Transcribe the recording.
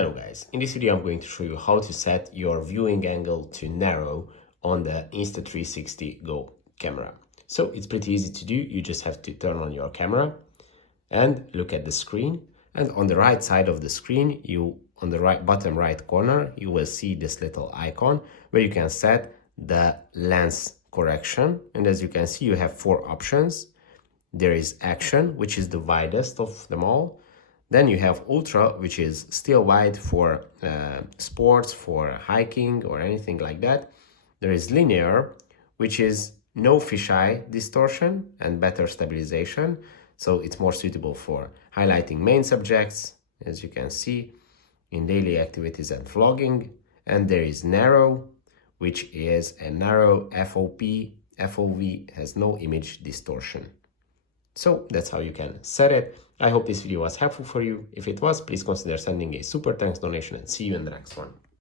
Hello guys, in this video I'm going to show you how to set your viewing angle to narrow on the Insta360 Go camera. So it's pretty easy to do. You just have to turn on your camera and look at the screen, and on the right side of the screen, on the bottom right corner, you will see this little icon where you can set the lens correction. And as you can see, you have four options. There is action, which is the widest of them all. Then you have ultra, which is still wide for sports, for hiking or anything like that. There is linear, which is no fisheye distortion and better stabilization. So it's more suitable for highlighting main subjects, as you can see, in daily activities and vlogging. And there is narrow, which is a narrow FOP. FOV has no image distortion. So that's how you can set it. I hope this video was helpful for you. If it was, please consider sending a super thanks donation, and see you in the next one.